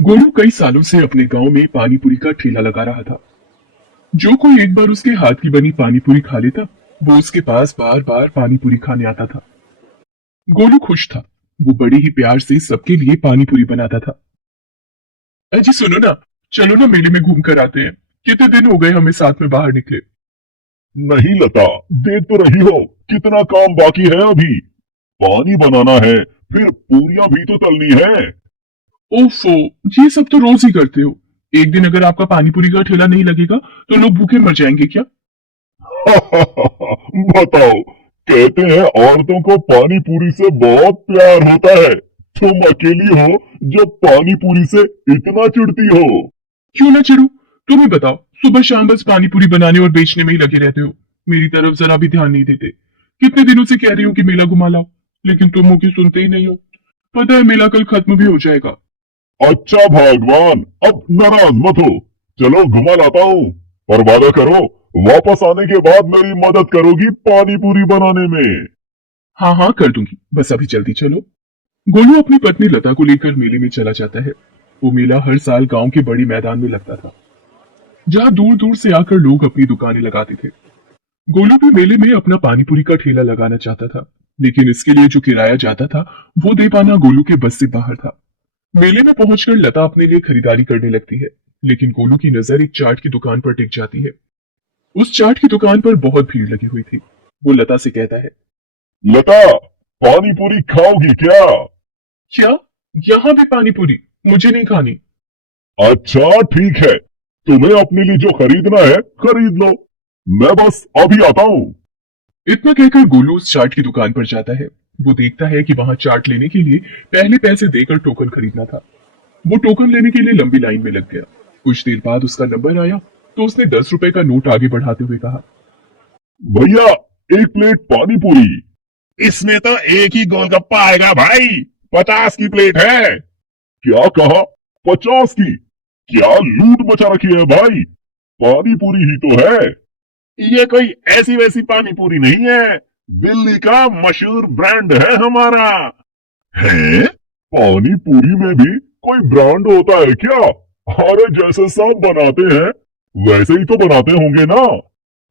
गोलू कई सालों से अपने गांव में पानी पूरी का ठेला लगा रहा था। जो कोई एक बार उसके हाथ की बनी पानी पूरी खा लेता, वो उसके पास बार बार पानी पूरी खाने आता था। गोलू खुश था। वो बड़े ही प्यार से सबके लिए पानी पूरी बनाता था। अजी सुनो ना, चलो ना मेले में घूम कर आते हैं। कितने दिन हो गए हमें साथ में बाहर निकले। नहीं लता, देख तो रही हो कितना काम बाकी है अभी। पानी बनाना है, फिर पूरियां भी तो तलनी है। ओफो, ये सब तो रोज ही करते हो। एक दिन अगर आपका पानी पूरी का ठेला नहीं लगेगा तो लोग भूखे मर जाएंगे क्या। बताओ, कहते हैं औरतों को पानी पूरी से बहुत प्यार होता है। तुम अकेली हो जो पानी पूरी से इतना चिढ़ती हो। क्यों ना चिढ़ू। तुम ही बताओ, सुबह शाम बस पानी पूरी बनाने और बेचने में ही लगे रहते हो। मेरी तरफ जरा भी ध्यान नहीं देते। कितने दिनों से कह रही हूँ कि मेला घुमा लाओ, लेकिन तुम मुझे सुनते ही नहीं हो। पता है मेला कल खत्म भी हो जाएगा। अच्छा भगवान, अब नाराज मत हो। चलो घुमा लाता हूँ, पर वादा करो वापस आने के बाद मेरी मदद करोगी पानी पूरी बनाने में। हाँ हाँ कर दूंगी, बस अभी जल्दी चलो। गोलू अपनी पत्नी लता को लेकर मेले में चला जाता है। वो मेला हर साल गांव के बड़ी मैदान में लगता था, जहाँ दूर दूर से आकर लोग अपनी दुकानें लगाते थे। गोलू भी मेले में अपना पानी पूरी का ठेला लगाना चाहता था, लेकिन इसके लिए जो किराया जाता था वो दे पाना गोलू के बस से बाहर था। मेले में पहुंचकर लता अपने लिए खरीदारी करने लगती है, लेकिन गोलू की नजर एक चाट की दुकान पर टिक जाती है। उस चाट की दुकान पर बहुत भीड़ लगी हुई थी। वो लता से कहता है, लता, पानी पूरी खाओगी क्या? क्या यहाँ भी पानी पूरी? मुझे नहीं खानी। अच्छा ठीक है, तुम्हें अपने लिए जो खरीदना है खरीद लो। मैं बस अभी आता हूँ। इतना कहकर गोलू उस चाट की दुकान पर जाता है। वो देखता है कि वहां चाट लेने के लिए पहले पैसे देकर टोकन खरीदना था। वो टोकन लेने के लिए लंबी लाइन में लग गया। कुछ देर बाद उसका नंबर आया तो उसने 10 रुपए का नोट आगे बढ़ाते हुए कहा, भैया, एक प्लेट पानी पूरी। इसमें तो एक ही गोलगप्पा आएगा भाई। 50 की प्लेट है। क्या कहा? 50 की? क्या लूट मचा रखी है भाई। पानी पूरी ही तो है। ये कोई ऐसी वैसी पानी पूरी नहीं है। दिल्ली का मशहूर ब्रांड है हमारा। है? पानी पूरी में भी कोई ब्रांड होता है क्या? अरे जैसे सब बनाते हैं वैसे ही तो बनाते होंगे ना।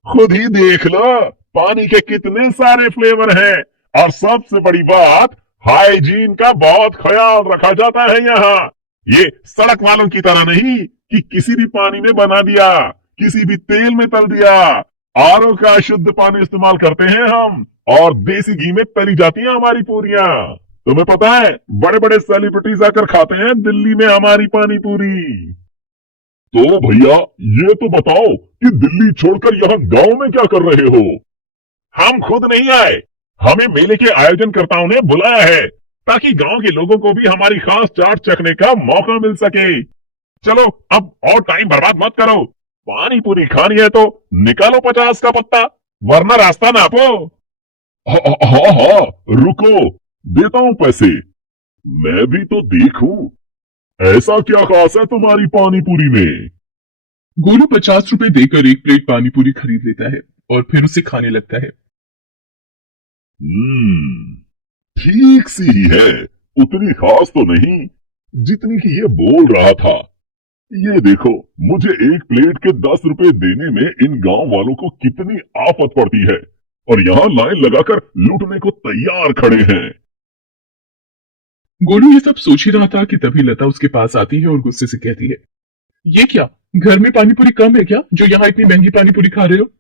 खुद ही देख लो, पानी के कितने सारे फ्लेवर हैं। और सबसे बड़ी बात, हाइजीन का बहुत ख्याल रखा जाता है यहाँ। ये सड़क वालों की तरह नहीं कि किसी भी पानी में बना दिया, किसी भी तेल में तल दिया। आरओ का शुद्ध पानी इस्तेमाल करते हैं हम, और देसी घी में तली जाती हैं हमारी पूरियां। तुम्हें पता है, बड़े बड़े सेलिब्रिटीज आकर खाते हैं दिल्ली में हमारी पानी पूरी। तो भैया, ये तो बताओ कि दिल्ली छोड़कर यहाँ गांव में क्या कर रहे हो? हम खुद नहीं आए, हमें मेले के आयोजनकर्ताओं ने बुलाया है, ताकि गांव के लोगों को भी हमारी खास चाट चखने का मौका मिल सके। चलो अब और टाइम बर्बाद मत करो। पानी पूरी खानी है तो निकालो 50 का पत्ता, वरना रास्ता नापो। हाँ हाँ, रुको, देता हूँ पैसे। मैं भी तो देखूं, ऐसा क्या खास है तुम्हारी पानी पूरी में? गोलू 50 रुपए देकर एक प्लेट पानी पूरी खरीद लेता है और फिर उसे खाने लगता है। हम्म, ठीक सी ही है। उतनी खास तो नहीं जितनी कि ये बोल रहा था। ये देखो, मुझे एक प्लेट के 10 रुपए देने में इन गांव वालों को कितनी आफत पड़ती है, और यहाँ लाइन लगाकर लूटने को तैयार खड़े हैं। गोलू ये सब सोच ही रहा था कि तभी लता उसके पास आती है और गुस्से से कहती है, ये क्या, घर में पानी पूरी कम है क्या जो यहाँ इतनी महंगी पानी पूरी खा रहे हो।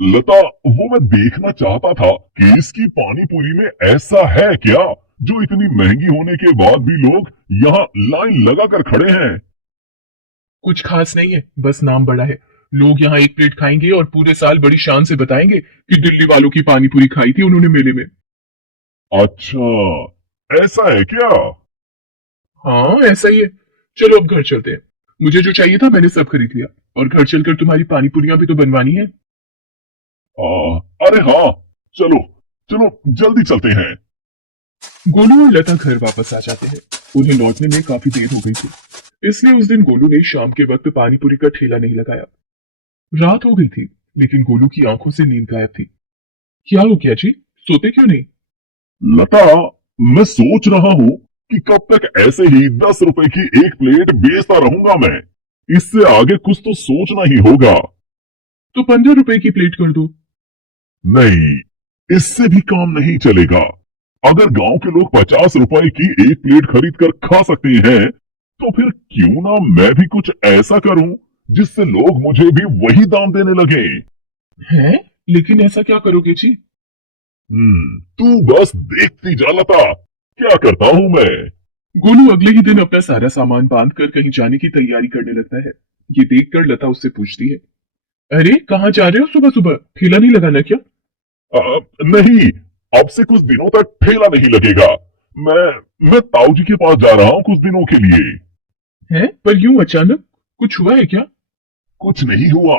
लता, वो मैं देखना चाहता था कि इसकी पानी पूरी में ऐसा है क्या जो इतनी महंगी होने के बाद भी लोग यहाँ लाइन लगाकर खड़े हैं। कुछ खास नहीं है, बस नाम बड़ा है। लोग यहाँ एक प्लेट खाएंगे और पूरे साल बड़ी शान से बताएंगे कि दिल्ली वालों की पानी पूरी खाई थी उन्होंने मेले में। अच्छा, ऐसा है क्या? हाँ ऐसा ही है। चलो अब घर चलते हैं। मुझे जो चाहिए था मैंने सब खरीद लिया, और घर चलकर तुम्हारी पानी पूरियां भी तो बनवानी है। अरे हाँ, चलो चलो जल्दी चलते हैं। गोलू और लता घर वापस आ जाते हैं। उन्हें लौटने में काफी देर हो गई थी, इसलिए उस दिन गोलू ने शाम के वक्त पानी पूरी का ठेला नहीं लगाया। रात हो गई थी, लेकिन गोलू की आंखों से नींद गायब थी। क्या हो गया जी, सोते क्यों नहीं। लता, मैं सोच रहा हूँ कि कब तक ऐसे ही 10 रुपए की एक प्लेट बेचता रहूंगा मैं। इससे आगे कुछ तो सोचना ही होगा। तो 15 रुपए की प्लेट कर दो। नहीं, इससे भी काम नहीं चलेगा। अगर गांव के लोग 50 रुपए की एक प्लेट खरीद कर खा सकते हैं, तो फिर क्यों ना मैं भी कुछ ऐसा करूं जिससे लोग मुझे भी वही दाम देने लगे। हैं? लेकिन ऐसा क्या करोगे जी? तू बस देखती जा लता, क्या करता हूं मैं। गोलू अगले ही दिन अपना सारा सामान बांध कर कहीं जाने की तैयारी करने लगता है। ये देखकर लता उससे पूछती है, अरे कहाँ जा रहे हो सुबह सुबह? ठेला नहीं लगाना क्या? नहीं, अब से कुछ दिनों तक ठेला नहीं लगेगा। मैं ताऊ जी के पास जा रहा हूं कुछ दिनों के लिए। है? पर यूं अचानक? कुछ हुआ है क्या? कुछ नहीं हुआ,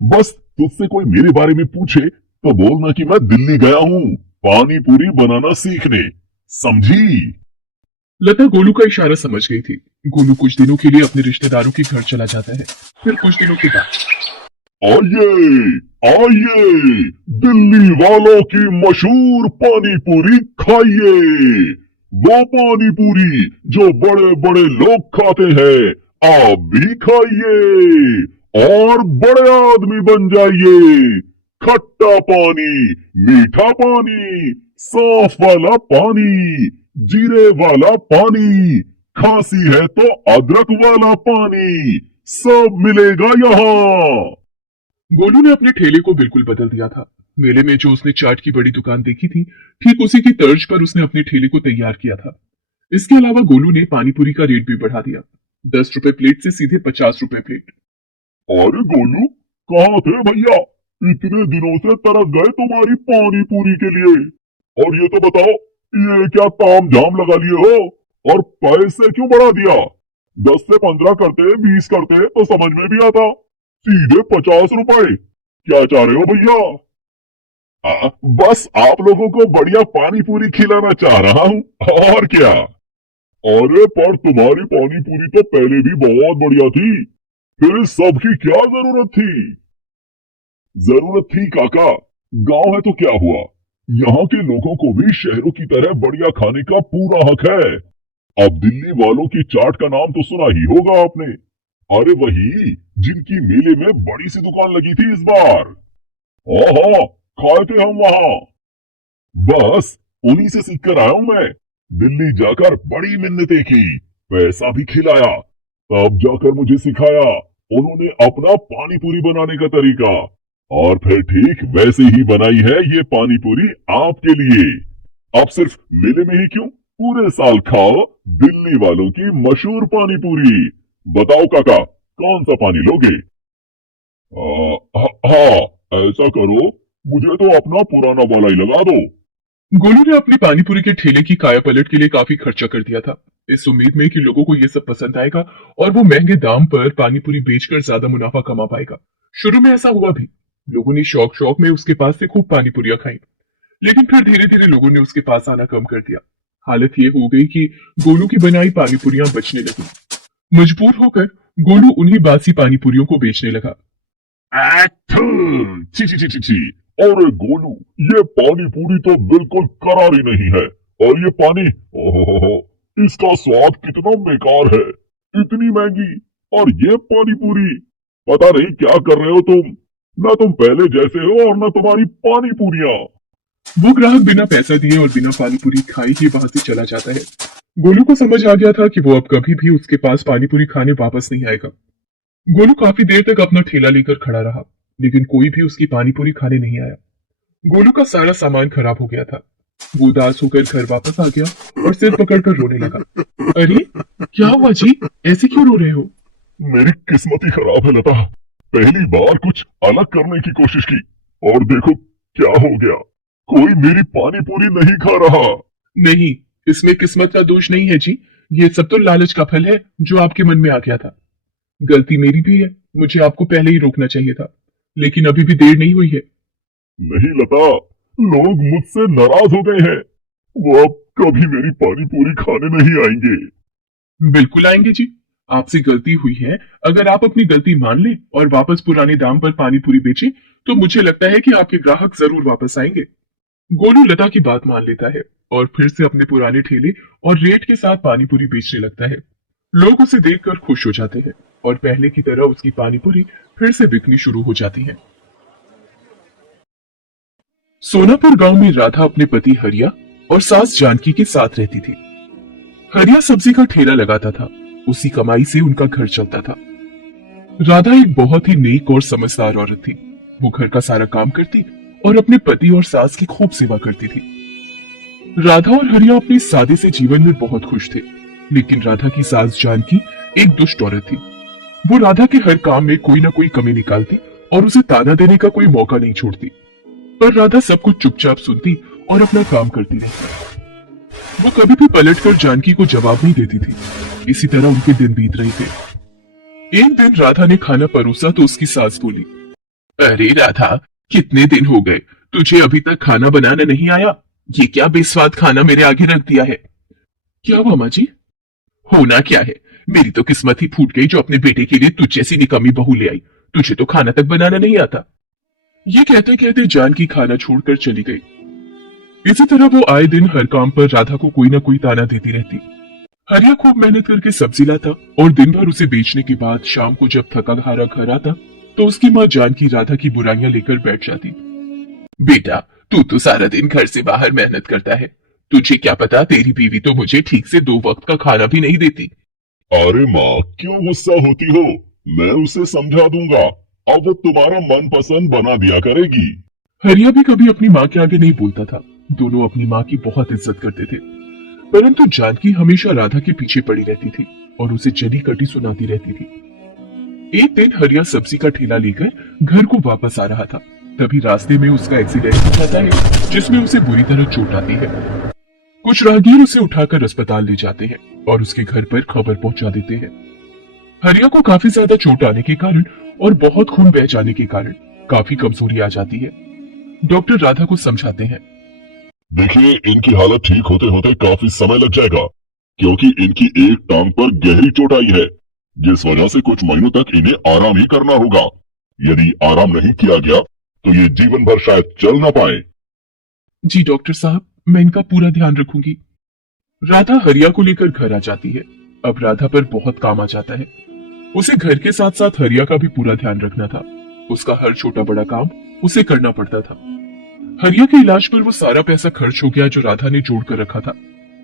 बस तुझसे कोई मेरे बारे में पूछे तो बोलना कि मैं दिल्ली गया हूँ पानी पूरी बनाना सीखने, समझी? लता गोलू का इशारा समझ गई थी। गोलू कुछ दिनों के लिए अपने रिश्तेदारों के घर चला जाता है। फिर कुछ दिनों के बाद, आइए आइए, दिल्ली वालों की मशहूर पानी पूरी खाइए। वो पानी पूरी जो बड़े बड़े लोग खाते हैं, आप भी खाइए और बड़े आदमी बन जाइए। खट्टा पानी, मीठा पानी, साफ वाला पानी, जीरे वाला पानी, खांसी है तो अदरक वाला पानी, सब मिलेगा यहाँ। गोलू ने अपने ठेले को बिल्कुल बदल दिया था। मेले में जो उसने चाट की बड़ी दुकान देखी थी, ठीक उसी की तर्ज पर उसने अपने ठेले को तैयार किया था। इसके अलावा गोलू ने पानीपुरी का रेट भी बढ़ा दिया। 10 रुपए प्लेट से सीधे 50 रुपए प्लेट। अरे गोलू, कहाँ थे भैया? इतने दिनों से तरस गए तुम्हारी पानी पूरी के लिए। और ये तो बताओ, ये क्या ताम झाम लगा लिए हो और पैसे क्यों बढ़ा दिया? 10 से 15 करते, 20 करते तो समझ में भी आता, सीधे 50 रुपए। क्या चाह रहे हो भैया? बस आप लोगों को बढ़िया पानी पूरी खिलाना चाह रहा हूँ, और क्या। अरे पर तुम्हारी पानी पूरी तो पहले भी बहुत बढ़िया थी, फिर इस सब की क्या जरूरत थी? जरूरत थी काका, गांव है तो क्या हुआ, यहाँ के लोगों को भी शहरों की तरह बढ़िया खाने का पूरा हक है। अब दिल्ली वालों की चाट का नाम तो सुना ही होगा आपने। अरे वही जिनकी मेले में बड़ी सी दुकान लगी थी इस बार। हाँ, खाए थे हम वहां। बस उन्हीं से सीख कर आया हूं मैं। दिल्ली जाकर बड़ी मिन्नतें की, पैसा भी खिलाया, तब जाकर मुझे सिखाया उन्होंने अपना पानी पूरी बनाने का तरीका। और फिर ठीक वैसे ही बनाई है ये पानी पूरी आपके लिए। अब सिर्फ मेले में ही क्यों, पूरे साल खाओ दिल्ली वालों की मशहूर पानी पूरी। बताओ काका, कौन सा पानी लोगे? हाँ, ऐसा करो, मुझे तो अपना पुराना वाला ही लगा दो। गोलू ने अपनी पानीपुरी के ठेले की काया पलट के लिए काफी खर्चा कर दिया था, इस उम्मीद में कि लोगों को ये सब पसंद आएगा और वो महंगे दाम पर पानीपुरी बेचकर ज्यादा मुनाफा कमा पाएगा। शुरू में ऐसा हुआ भी। लोगों ने शौक शौक में उसके पास से खूब पानीपुरियां खाई, लेकिन फिर धीरे धीरे लोगों ने उसके पास आना कम कर दिया। हालत ये हो गई कि गोलू की बनाई पानीपुरियां बचने लगी। मजबूर होकर गोलू उन्हीं बासी पानीपुरियों को बेचने लगा। छी छी छी छी छी। अरे गोलू, ये पानी पूरी तो बिल्कुल करारी नहीं है, और ये पानी, ओहो, इसका स्वाद कितना बेकार है। इतनी महंगी, और ये पानी पूरी, पता नहीं क्या कर रहे हो तुम। ना तुम पहले जैसे हो और ना तुम्हारी पानी पूरियां। वो ग्राहक बिना पैसा दिए और बिना पानीपुरी खाए ही वहां से चला जाता है। गोलू को समझ आ गया था कि वो अब कभी भी उसके पास पानीपुरी खाने वापस नहीं आएगा। गोलू काफी देर तक अपना ठेला लेकर खड़ा रहा, लेकिन कोई भी उसकी पानीपुरी खाने नहीं आया। गोलू का सारा सामान खराब हो गया था। वो उदास होकर घर वापस आ गया और सिर पकड़कर रोने लगा। अरे क्या हुआ जी, ऐसे क्यों रो रहे हो? मेरी किस्मत ही खराब है लता। पहली बार कुछ अलग करने की कोशिश की, और देखो क्या हो गया। कोई मेरी पानी पूरी नहीं खा रहा। नहीं, इसमें किस्मत का दोष नहीं है जी, ये सब तो लालच का फल है जो आपके मन में आ गया था। गलती मेरी भी है, मुझे आपको पहले ही रोकना चाहिए था, लेकिन अभी भी देर नहीं हुई है। नहीं लता, लोग मुझसे नाराज हो गए हैं। वो अब कभी मेरी पानी पूरी खाने नहीं आएंगे। बिल्कुल आएंगे जी, आपसे गलती हुई है। अगर आप अपनी गलती मान लें और वापस पुराने दाम पर पानी पूरी बेचें, तो मुझे लगता है कि आपके ग्राहक जरूर वापस आएंगे। गोलू लता की बात मान लेता है और फिर से अपने पुराने ठेले और रेट के साथ पानी पूरी बेचने लगता है। लोग उसे देखकर खुश हो जाते हैं और पहले की तरह उसकी पानी पूरी फिर से बिकनी शुरू हो जाती है। सोनापुर गांव में राधा अपने पति हरिया और सास जानकी के साथ रहती थी। हरिया सब्जी का ठेला लगाता था, उसी कमाई से उनका घर चलता था। राधा एक बहुत ही नेक और समझदार औरत थी। वो घर का सारा काम करती और अपने पति और सास की खूब सेवा करती थी। राधा और हरिया अपने सादे से जीवन में बहुत खुश थे, लेकिन राधा की सास जानकी एक दुष्ट औरत थी। वो राधा के हर काम में कोई ना कोई कमी निकालती और उसे ताना देने का कोई मौका नहीं छोड़ती। पर राधा सब कुछ चुपचाप सुनती और अपना काम करती रहती। वो कभी भी पलटकर जानकी को जवाब नहीं देती थी। इसी तरह उनके दिन बीत रहे थे। एक दिन राधा ने खाना परोसा तो उसकी सास बोली, अरे राधा, कितने दिन हो गए, तुझे अभी तक खाना बनाना नहीं आया? ये क्या बेस्वाद खाना मेरे आगे रख दिया है? क्या हुआ माँ जी? होना क्या है, मेरी तो किस्मत ही फूट गई जो अपने बेटे के लिए तुझ जैसी निकम्मी बहू ले आई। तुझे तो खाना तक बनाना नहीं आता। ये कहते कहते जानकी खाना छोड़कर चली गई। इसी तरह वो आए दिन हर काम पर राधा को कोई ना कोई ताना देती रहती। हरिया खूब मेहनत करके सब्जी लाता और दिन भर उसे बेचने के बाद शाम को जब थका हारा घर आता तो उसकी माँ जानकी राधा की बुराइयां लेकर बैठ जाती। बेटा, तू तो सारा दिन घर से बाहर मेहनत करता है, तुझे क्या पता तेरी बीवी तो मुझे ठीक से 2 वक्त का खाना भी नहीं देती। अरे माँ, क्यों गुस्सा होती हो? मैं उसे समझा दूंगा, अब वो तुम्हारा मनपसंद बना दिया करेगी। हरिया भी कभी अपनी माँ के आगे नहीं बोलता था। दोनों अपनी माँ की बहुत इज्जत करते थे, परंतु जानकी हमेशा राधा के पीछे पड़ी रहती थी और उसे चली कटी सुनाती रहती थी। एक दिन हरिया सब्जी का ठेला लेकर घर को वापस आ रहा था, तभी रास्ते में उसका एक्सीडेंट हो जाता है, जिसमें उसे बुरी तरह चोट आती है। कुछ राहगीर उसे उठाकर अस्पताल ले जाते हैं और उसके घर पर खबर पहुंचा देते हैं। हरिया को काफी ज्यादा चोट आने के कारण और बहुत खून बह जाने के कारण काफी कमजोरी आ जाती है। डॉक्टर राधा को समझाते हैं, देखिए, इनकी हालत ठीक होते होते काफी समय लग जाएगा, क्योंकि इनकी एक टांग पर गहरी चोट आई है, जिस वजह से कुछ महीनों तक इन्हें आराम ही करना होगा। यदि आराम नहीं किया गया तो ये जीवन भर शायद चल ना पाए। जी डॉक्टर साहब, मैं इनका पूरा ध्यान रखूंगी। राधा हरिया को लेकर घर आ जाती है। अब राधा पर बहुत काम आ जाता है। उसे घर के साथ साथ हरिया का भी पूरा ध्यान रखना था। उसका हर छोटा बड़ा काम उसे करना पड़ता था। हरिया के इलाज पर वो सारा पैसा खर्च हो गया जो राधा ने जोड़ कर रखा था।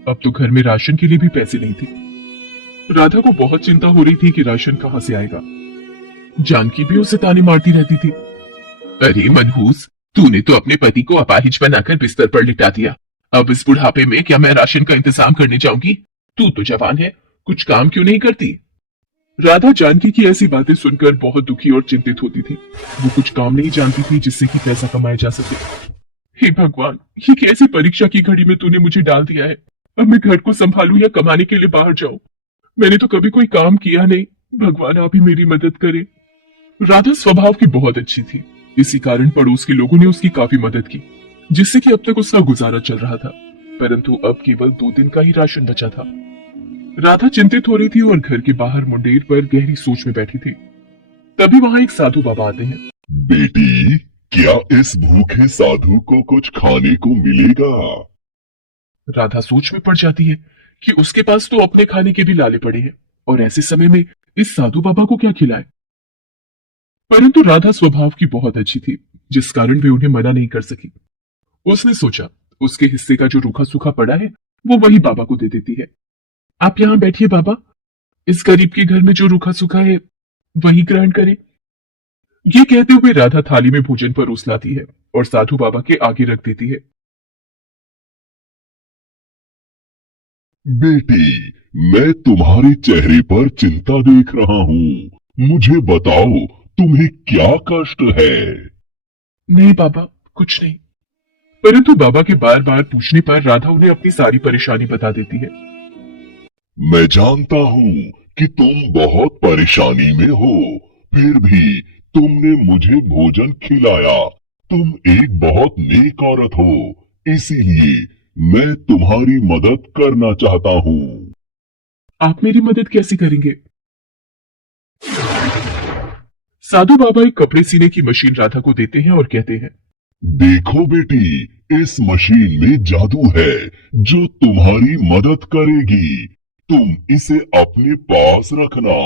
अब तो घर में राशन के लिए भी पैसे नहीं थे। राधा को बहुत चिंता हो रही थी कि राशन कहां से आएगा। जानकी भी उसे ताने मारती रहती थी, अरे मनहूस, तूने तो अपने पति को अपाहिज बनाकर बिस्तर पर लिटा दिया। अब इस बुढ़ापे में क्या मैं राशन का इंतजाम करने जाऊंगी? तू तो जवान है, कुछ काम क्यों नहीं करती? राधा जानकी की ऐसी बातें सुनकर बहुत दुखी और चिंतित होती थी। वो कुछ काम नहीं जानती थी जिससे कि पैसा कमाया जा सके। हे भगवान, ये कैसी परीक्षा की घड़ी में तूने मुझे डाल दिया है। अब मैं घर को संभालूं या कमाने के लिए बाहर जाऊं? मैंने तो कभी कोई काम किया नहीं। भगवान, आप ही मेरी मदद करें। राधा स्वभाव की बहुत अच्छी थी, इसी कारण पड़ोस के लोगों ने उसकी काफी मदद की, जिससे कि अब तक उसका गुजारा चल रहा था। परंतु अब केवल 2 दिन का ही राशन बचा था। राधा चिंतित हो रही थी और घर के बाहर मुंडेर पर गहरी सोच में बैठी थी। तभी वहां एक साधु बाबा आते हैं। बेटी, क्या इस भूखे साधु को कुछ खाने को मिलेगा? राधा सोच में पड़ जाती है कि उसके पास तो अपने खाने के भी लाले पड़े हैं और ऐसे समय में इस साधु बाबा को क्या खिलाए। परंतु राधा स्वभाव की बहुत अच्छी थी, जिस कारण वे उन्हें मना नहीं कर सकी। उसने सोचा उसके हिस्से का जो रूखा सूखा पड़ा है वो वही बाबा को दे देती है। आप यहाँ बैठिए बाबा, इस गरीब के घर में जो रूखा सूखा है वही ग्रहण करें। ये कहते हुए राधा थाली में भोजन परोस लाती है और साधु बाबा के आगे रख देती है। बेटी, मैं तुम्हारे चेहरे पर चिंता देख रहा हूँ। मुझे बताओ, तुम्हें क्या कष्ट है? नहीं बाबा, कुछ नहीं। परंतु बाबा के बार बार पूछने पर राधा उन्हें अपनी सारी परेशानी बता देती है। मैं जानता हूँ कि तुम बहुत परेशानी में हो, फिर भी तुमने मुझे भोजन खिलाया। तुम एक बहुत नेक औरत हो, इसीलिए मैं तुम्हारी मदद करना चाहता हूँ। आप मेरी मदद कैसे करेंगे? साधु बाबा एक कपड़े सीने की मशीन राधा को देते हैं और कहते हैं, देखो बेटी, इस मशीन में जादू है जो तुम्हारी मदद करेगी। तुम इसे अपने पास रखना।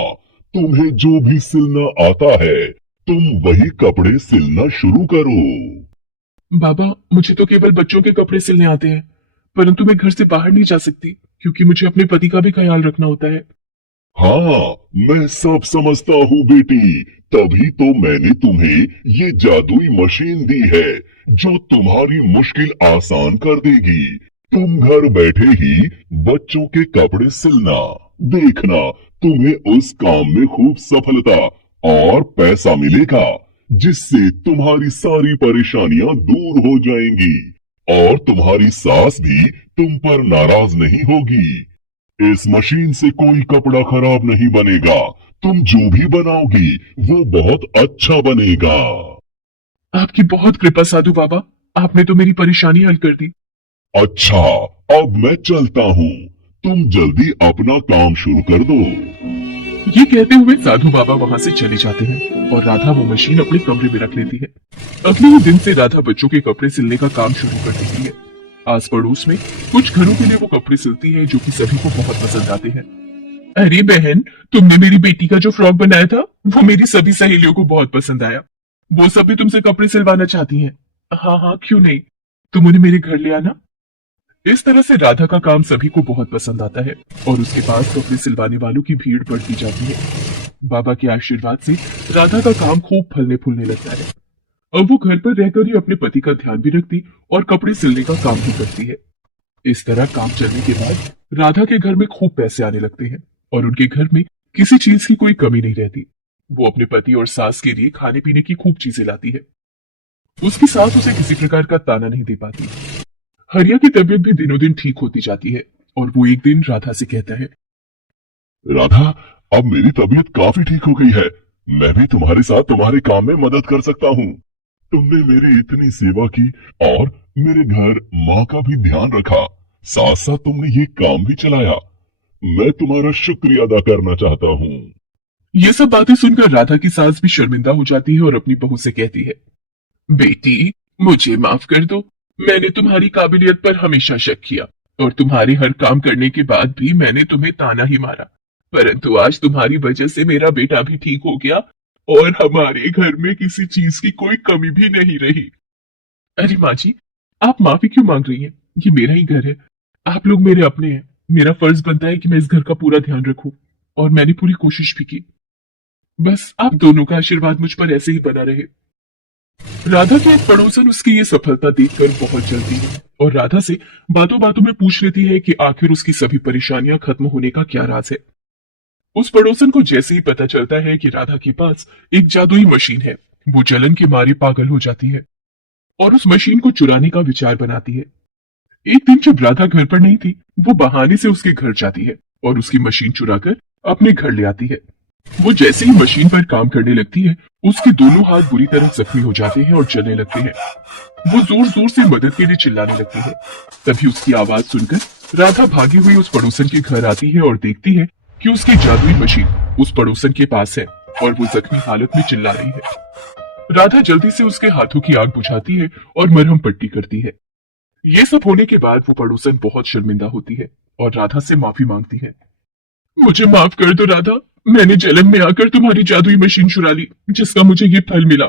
तुम्हें जो भी सिलना आता है, तुम वही कपड़े सिलना शुरू करो। बाबा, मुझे तो केवल बच्चों के कपड़े सिलने आते हैं, परंतु मैं घर से बाहर नहीं जा सकती क्योंकि मुझे अपने पति का भी ख्याल रखना होता है। हाँ, मैं सब समझता हूँ बेटी, तभी तो मैंने तुम्हें ये जादुई मशीन दी है जो तुम्हारी मुश्किल आसान कर देगी। तुम घर बैठे ही बच्चों के कपड़े सिलना। देखना, तुम्हें उस काम में खूब सफलता और पैसा मिलेगा, जिससे तुम्हारी सारी परेशानियां दूर हो जाएंगी और तुम्हारी सास भी तुम पर नाराज नहीं होगी। इस मशीन से कोई कपड़ा खराब नहीं बनेगा। तुम जो भी बनाओगी वो बहुत अच्छा बनेगा। आपकी बहुत कृपा साधु बाबा, आपने तो मेरी परेशानी हल कर दी। अच्छा, अब मैं चलता हूँ। तुम जल्दी अपना काम शुरू कर दो। ये कहते हुए साधु बाबा वहां से चले जाते हैं और राधा वो मशीन अपने कमरे में रख लेती है। अगले ही दिन से राधा बच्चों के कपड़े सिलने का काम शुरू कर देती है। आस पड़ोस में कुछ घरों के लिए वो कपड़े सिलती है जो कि सभी को बहुत पसंद आते हैं। अरे बहन, तुमने मेरी बेटी का जो फ्रॉक बनाया था वो मेरी सभी सहेलियों को बहुत पसंद आया। वो सभी तुमसे कपड़े सिलवाना चाहती हैं। हाँ हाँ, क्यों नहीं, तुम उन्हें मेरे घर ले आना। इस तरह से राधा का काम सभी को बहुत पसंद आता है और उसके पास कपड़े सिलवाने वालों की भीड़ बढ़ती जाती है। बाबा के आशीर्वाद से राधा का काम खूब फलने फूलने लगता है। अब वो घर पर रहकर ही अपने पति का ध्यान भी रखती और कपड़े सिलने का काम भी करती है। इस तरह काम चलने के बाद राधा के घर में खूब पैसे आने लगते हैं और उनके घर में किसी चीज की कोई कमी नहीं रहती। वो अपने पति और सास के लिए खाने पीने की खूब चीजें लाती है। उसकी सास उसे किसी प्रकार का ताना नहीं दे पाती। हरिया की तबीयत भी दिनों दिन ठीक होती जाती है और वो एक दिन राधा से कहता है, राधा, अब मेरी तबीयत काफी ठीक हो गई है। मैं भी तुम्हारे साथ तुम्हारे काम में मदद कर सकता हूँ। तुमने मेरी इतनी सेवा की और मेरे घर माँ का भी ध्यान रखा, साथ साथ तुमने ये काम भी चलाया। मैं तुम्हारा शुक्रिया अदा करना चाहता हूँ। ये सब बातें सुनकर राधा की सास भी शर्मिंदा हो जाती है और अपनी बहू से कहती है, बेटी, मुझे माफ कर दो। मैंने तुम्हारी काबिलियत पर हमेशा शक किया और तुम्हारे हर काम करने के बाद भी मैंने तुम्हें ताना ही मारा, परंतु आज तुम्हारी वजह से मेरा बेटा भी ठीक हो गया और हमारे घर में किसी चीज की कोई कमी भी नहीं रही। अरे माँ जी, आप माफी क्यों मांग रही हैं? ये मेरा ही घर है, आप लोग मेरे अपने हैं। मेरा फर्ज बनता है कि मैं इस घर का पूरा ध्यान रखूं और मैंने पूरी कोशिश भी की। बस आप दोनों का आशीर्वाद मुझ पर ऐसे ही बना रहे। राधा की एक पड़ोसन उसकी ये सफलता देखकर बहुत जलती है और राधा से बातों बातों में पूछ लेती है कि आखिर उसकी सभी परेशानियां खत्म होने का क्या राज है। उस पड़ोसन को जैसे ही पता चलता है कि राधा के पास एक जादुई मशीन है, वो जलन के मारे पागल हो जाती है और उस मशीन को चुराने का विचार बनाती है। एक दिन जब राधा घर पर नहीं थी, वो बहाने से उसके घर जाती है और उसकी मशीन चुराकर अपने घर ले आती है। वो जैसे ही मशीन पर काम करने लगती है, उसके दोनों हाथ बुरी तरह जख्मी हो जाते हैं और जलने लगते हैं। वो जोर जोर से मदद के लिए चिल्लाने लगती है। तभी उसकी आवाज सुनकर राधा भागी हुई उस पड़ोसन के घर आती है और देखती है कि उसकी जादुई मशीन उस पड़ोसन के पास है और वो जख्मी हालत में चिल्ला रही है। राधा जल्दी से उसके हाथों की आग बुझाती है और मरहम पट्टी करती है। ये सब होने के बाद वो पड़ोसन बहुत शर्मिंदा होती है और राधा से माफी मांगती है। मुझे माफ कर दो राधा, मैंने जलन में आकर तुम्हारी जादुई मशीन चुरा ली, जिसका मुझे ये फल मिला।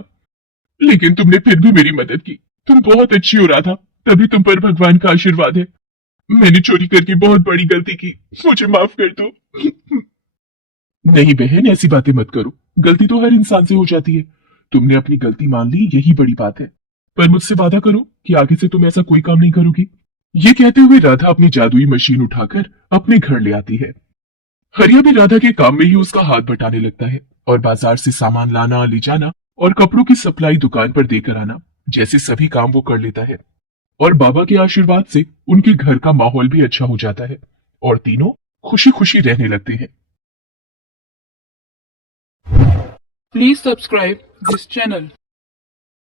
लेकिन तुमने फिर भी मेरी मदद की। तुम बहुत अच्छी हो राधा, तभी तुम पर भगवान का आशीर्वाद है। मैंने चोरी करके बहुत बड़ी गलती की, मुझे माफ कर दो। नहीं बहन, ऐसी बातें मत करो। गलती तो हर इंसान से हो जाती है। तुमने अपनी गलती मान ली, यही बड़ी बात है। पर मुझसे वादा करो कि आगे से तुम ऐसा कोई काम नहीं करोगी। ये कहते हुए राधा अपनी जादुई मशीन उठाकर अपने घर ले आती है। हरिया भी राधा के काम में ही उसका हाथ बटाने लगता है और बाजार से सामान लाना, ले जाना और कपड़ों की सप्लाई दुकान पर देकर आना जैसे सभी काम वो कर लेता है। और बाबा के आशीर्वाद से उनके घर का माहौल भी अच्छा हो जाता है और तीनों खुशी खुशी रहने लगते हैं। Please subscribe this channel.